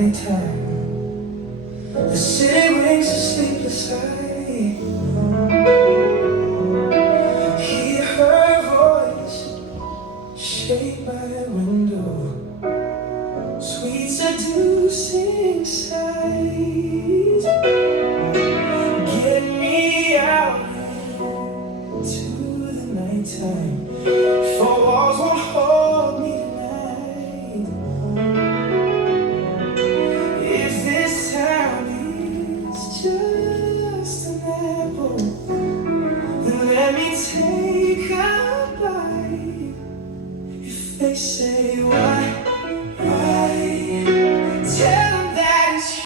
nighttime, the city wakes a sleepless eye. Hear her voice shake my window, sweet seducing sight.